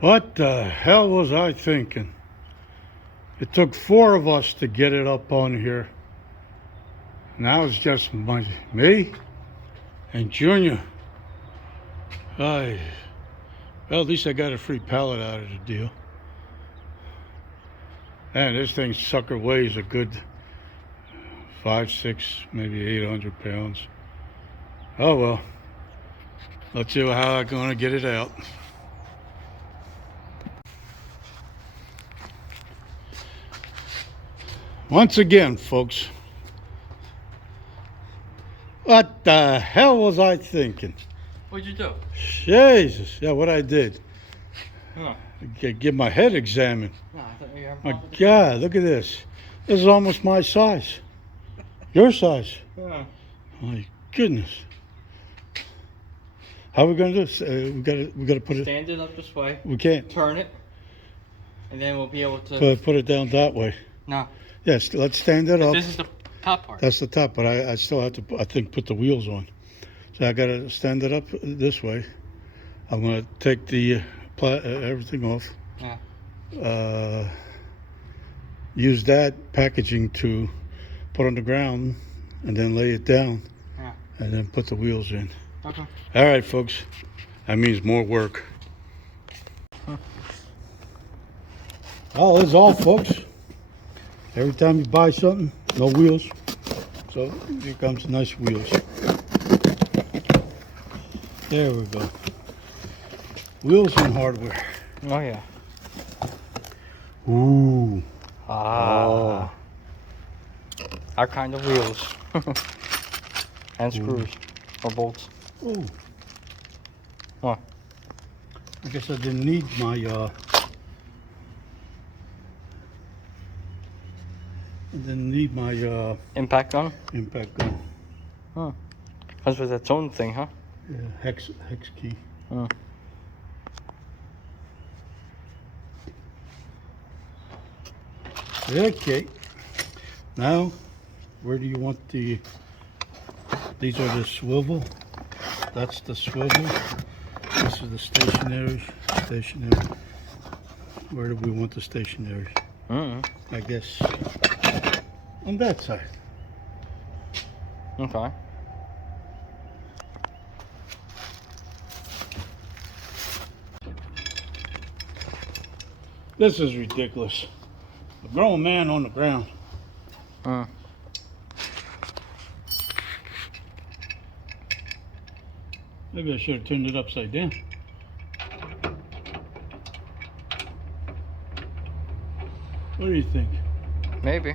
What the hell was I thinking? It took 4 of us to get it up on here. Now it's just me and Junior. Well, at least I got a free pallet out of the deal. And this thing sucker weighs a good 5, 6, maybe 800 pounds. Oh well. Let's see how I'm gonna get it out. Once again, folks. What the hell was I thinking? What'd you do? Jesus, yeah, what I did. Huh. Get my head examined. No, I thought you were My God, look at this. This is almost my size. Your size. Yeah. My goodness. How are we gonna do this? We gotta put it. Stand it up this way. We can't Turn it, and then we'll be able to. put it down that way. No. Yes, let's stand it up. This is the top part. That's the top, but I still have to, I think, put the wheels on. So I gotta stand it up this way. I'm gonna take the everything off. Yeah. Use that packaging to put on the ground, and then lay it down. Yeah. And then put the wheels in. Okay. All right, folks. That means more work. Oh, that's all, folks. Every time you buy something, no wheels. So here comes nice wheels. There we go. Wheels and hardware. Oh yeah. Ooh. Ah. Our kind of wheels. And screws or bolts. Ooh. What? I guess I didn't need my Impact gun? impact gun. Huh. That's with its own thing, huh? Yeah, hex key. Huh. Okay. Now, where do you want the? These are the swivel. That's the swivel. This is the stationary. Stationary. Where do we want the stationary? I guess on that side. Okay. This is ridiculous. A grown man on the ground. Maybe I should have turned it upside down. What do you think? Maybe.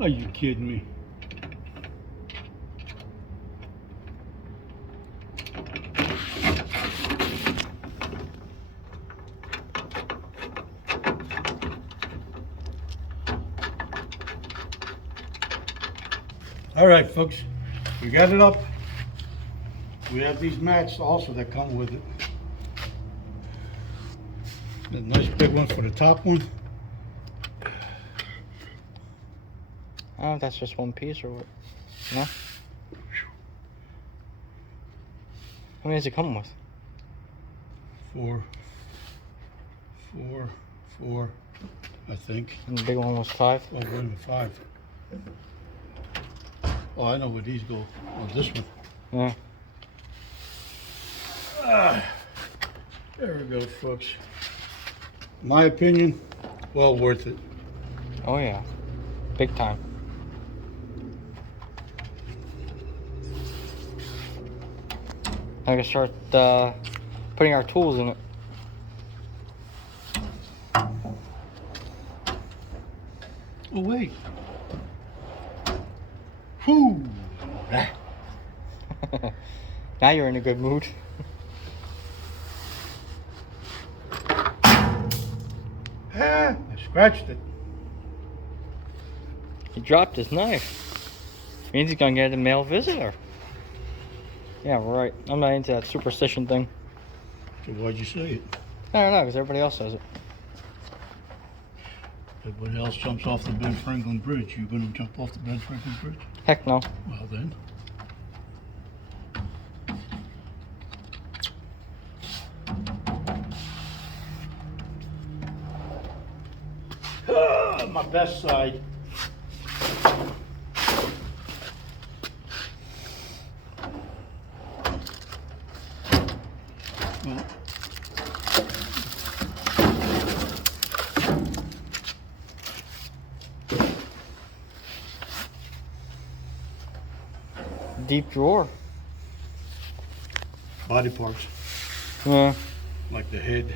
Are you kidding me? All right, folks, we got it up. We have these mats also that come with it. A nice big one for the top one. Oh, that's just one piece or what? No? How many does it come with? Four, I think. And the big one was 5? Oh, wait a minute, 5. Oh, I know where these go. Oh, this one. Yeah. There we go, folks. My opinion, well worth it. Oh yeah. Big time. I can start putting our tools in it. Oh, wait. Whew. Now you're in a good mood. I scratched it. He dropped his knife. Means he's gonna get a male visitor. Yeah, right. I'm not into that superstition thing. So why'd you say it? I don't know, because everybody else says it. Everybody else jumps off the Ben Franklin Bridge. You gonna jump off the Ben Franklin Bridge? Heck no. Well then. my best side. Well, Deep drawer. body parts, Yeah. like the head.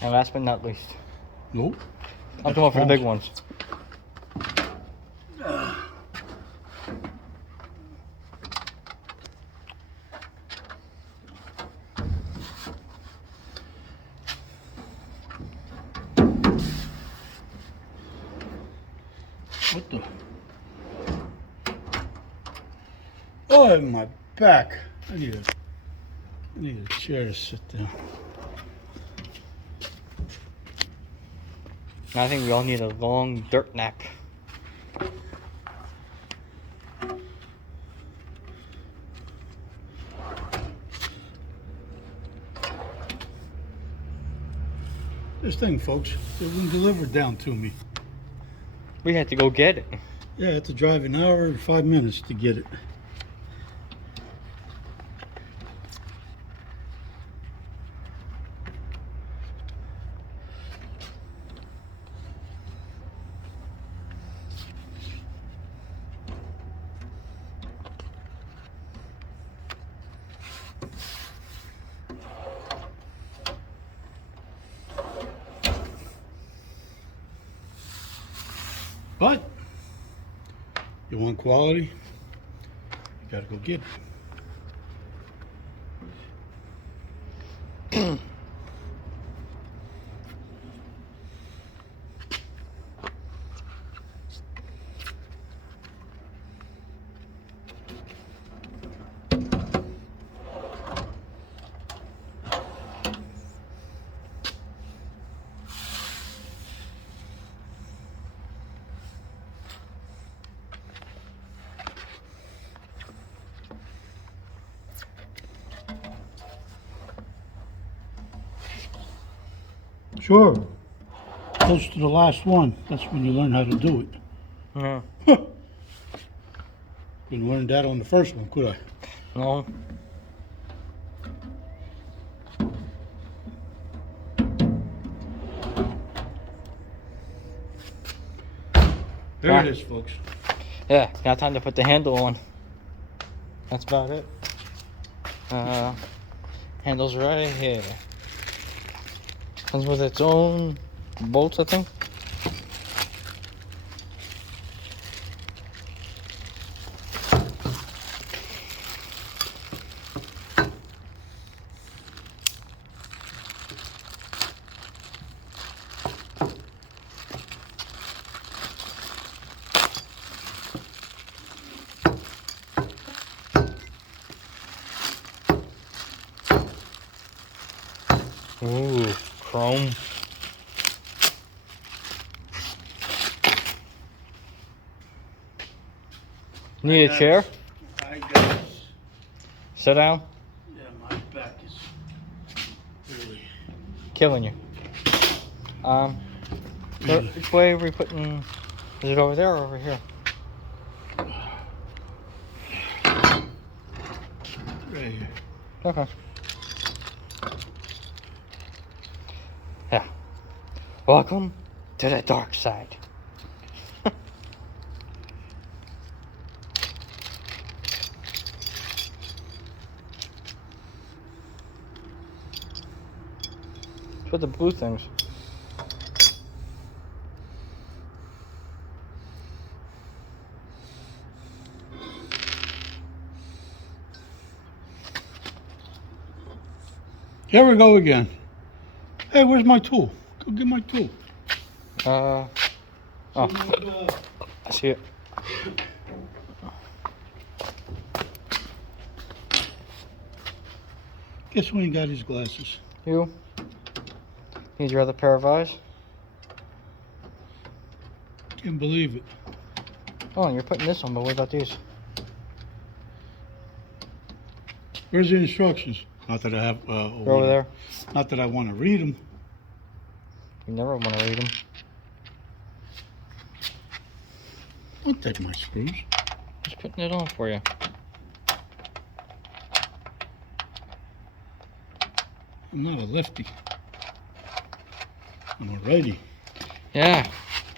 And last but not least, Nope. I'm going for the big ones. What the? Oh, my back. I need a chair to sit down. I think we all need a long dirt neck. This thing, folks, it wasn't delivered down to me. We had to go get it. Yeah, I had to drive an hour and 5 minutes to get it. But you want quality, you gotta go get it. Sure. Close to the last one. That's when you learn how to do it. Yeah. Didn't learn that on the first one, could I? No. There it is, folks. Yeah, now time to put the handle on. That's about it. Handle's right here. Comes with its own bolts, I think. Ooh, chrome. Need a chair? I guess. Sit down. Yeah, my back is really. Killing you. Which way are we putting? Is it over there or over here? Right here. Okay. Yeah. Welcome to the dark side. Put the blue things. Here we go again. Hey, where's my tool? Go get my tool. Oh, I see it. Guess when he got his glasses? You? Need your other pair of eyes? Can't believe it. Oh, and you're putting this on, but what about these? Where's the instructions? Not that I have. They're over there. Not that I want to read them. You never want to read them. I'll take my screws. Just putting it on for you. I'm not a lefty. I'm a righty. Yeah,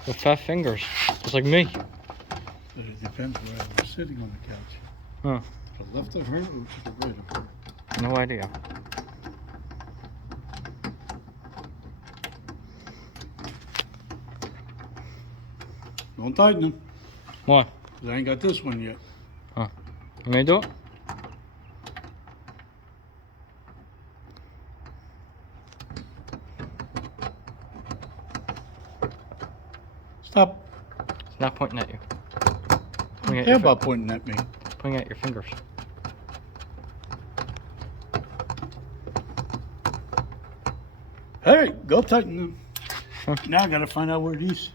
with fat fingers, just like me. But it depends where I was sitting on the couch. Huh. To the left of her or to the right of her? No idea. Don't tighten them. Why? 'Cause I ain't got this one yet. You may do it? Stop. It's not pointing at you. I Pointing don't at care your, about pointing at me. pointing at your fingers. All right, go tighten them. Huh. Now I gotta find out where these.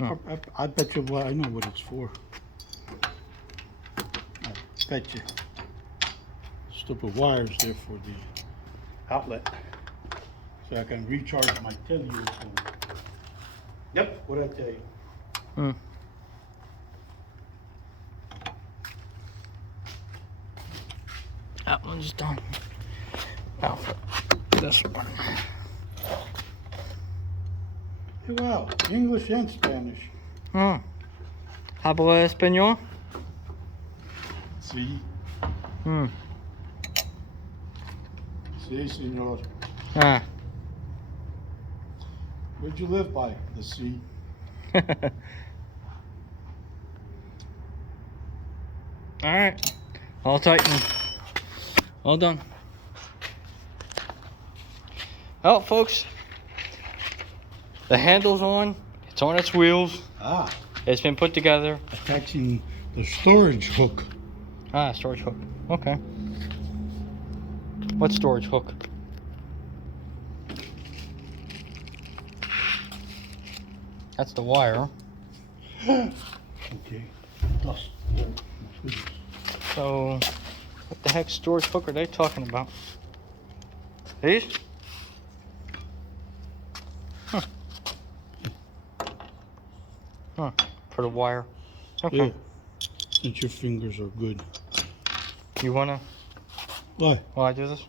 Oh. I bet you. Well, I know what it's for. I bet you. Stupid wires there for the outlet, so I can recharge my telephone. Yep, what I tell you. Hmm. That one's done. Now for this one. Hey, wow, English and Spanish. Hmm. Habla español? Sí, Hmm. sí, señor. Ah. Where'd you live by? The sea. Alright. All tightened. All done. Well, folks, the handle's on. It's on its wheels. Ah, It's been put together. attaching the storage hook. Ah, storage hook. Okay. What storage hook? That's the wire. Okay. Dust. Oh, my goodness. So, what the heck storage hook are they talking about? These? Huh. Huh. For the wire. Okay. Yeah. Since your fingers are good. You wanna, Why? while I do this?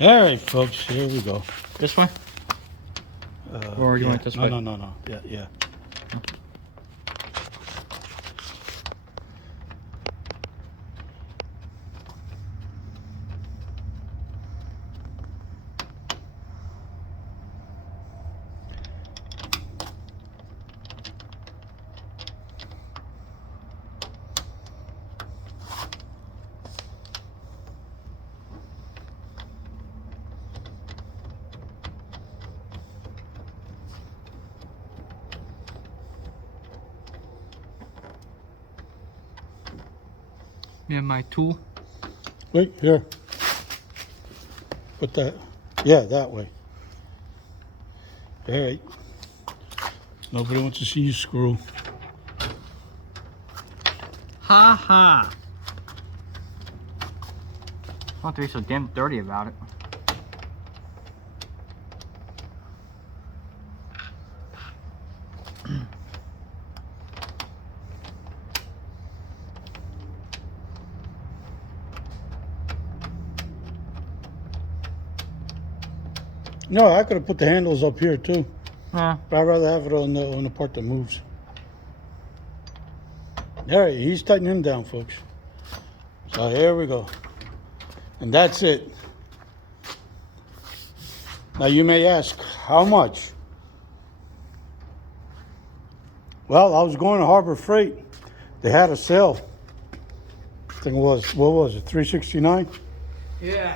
All right, folks. Here we go. This way? Or do you want it this no, way? No. Yeah. Yeah, my tool. Wait, here. Put that. Yeah, that way. All right. Nobody wants to see you screw. Ha ha. Don't have to be so damn dirty about it. No, I could have put the handles up here too. Yeah. But I'd rather have it on the part that moves. All right, he's tightening him down, folks. So here we go. And that's it. Now you may ask, how much? Well, I was going to Harbor Freight. They had a sale. I think it was, what was it, $369? Yeah.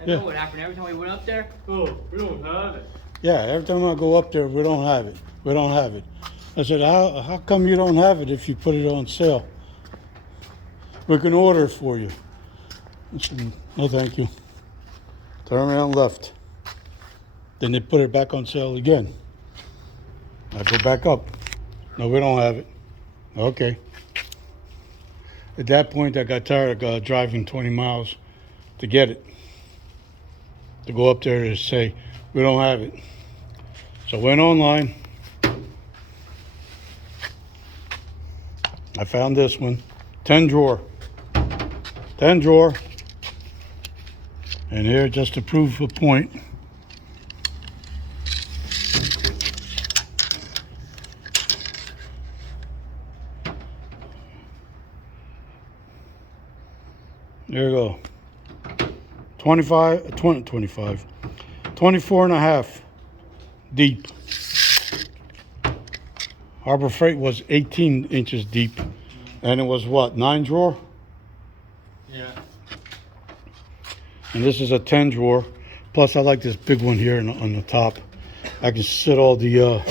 I Yeah. know what happened every time we went up there. Oh, we don't have it. Yeah, every time I go up there, we don't have it. We don't have it. I said, how come you don't have it if you put it on sale? We can order it for you. I said, no, thank you. Turn around left. Then they put it back on sale again. I go back up. No, we don't have it. Okay. At that point, I got tired of driving 20 miles to get it. To go up there and say, we don't have it. So I went online. I found this one. 10 drawer. 10 drawer. And here, just to prove a point, there you go. 24 and a half deep. Harbor Freight was 18 inches deep. And it was what, 9 drawer? Yeah. And this is a 10 drawer. Plus I like this big one here on the top. I can sit all the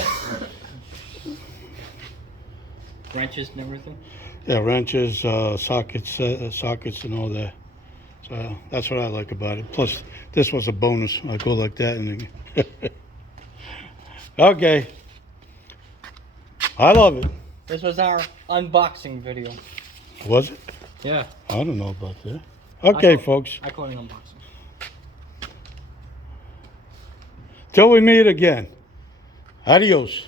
Wrenches and everything. yeah, wrenches, sockets and all that. So that's what I like about it. Plus this was a bonus. I go like that and then okay. I love it. This was our unboxing video. Was it? Yeah. I don't know about that. Okay, folks. I call it an unboxing. Till we meet again. Adios.